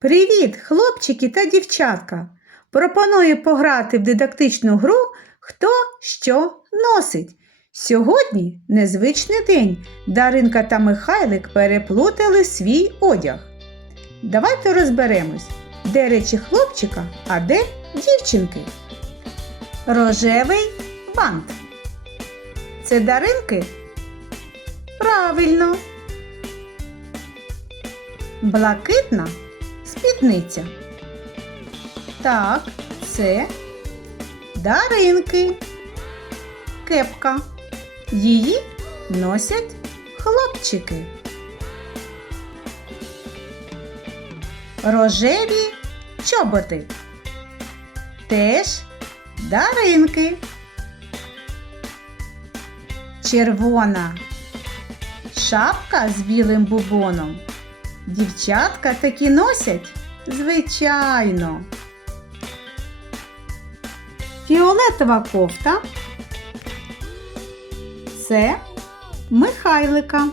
Привіт, хлопчики та дівчатка! Пропоную пограти в дидактичну гру Хто що носить. Сьогодні незвичний день. Даринка та Михайлик переплутали свій одяг. Давайте розберемось, де речі хлопчика, а де дівчинки. Рожевий бант. Це даринки? Правильно. Блакитна спідниця. Так, це даринки. Кепка. Її носять хлопчики. Рожеві чоботи. Теж даринки. Червона шапка з білим бубоном. Дівчатка такі носять? Звичайно. Фіолетова кофта. Це Михайлика.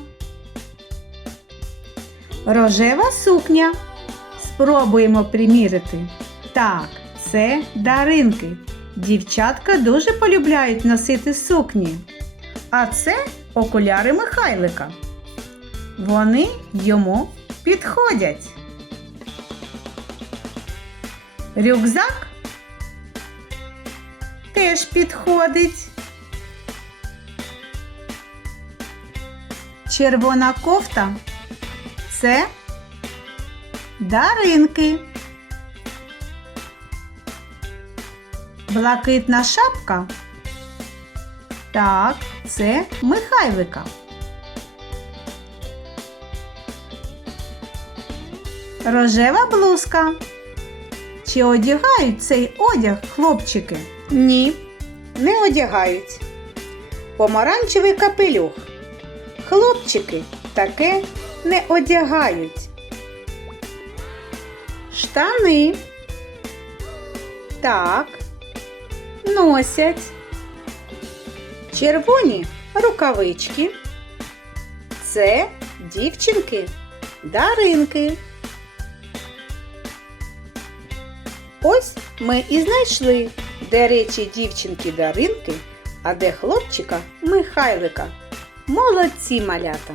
Рожева сукня. Спробуємо примірити. Так, це даринки. Дівчатка дуже полюбляють носити сукні. А це окуляри Михайлика. Вони йому підходять. Рюкзак теж підходить. Червона кофта це даринки. Блакитна шапка. Так, це Михайлика. Рожева блузка. Чи одягають цей одяг хлопчики? Ні, не одягають. Помаранчевий капелюх. Хлопчики таке не одягають. Штани. Так. Носять. Червоні рукавички. Це дівчинки, даринки. Ось ми і знайшли, де речі дівчинки Даринки, а де хлопчика Михайлика. Молодці малята!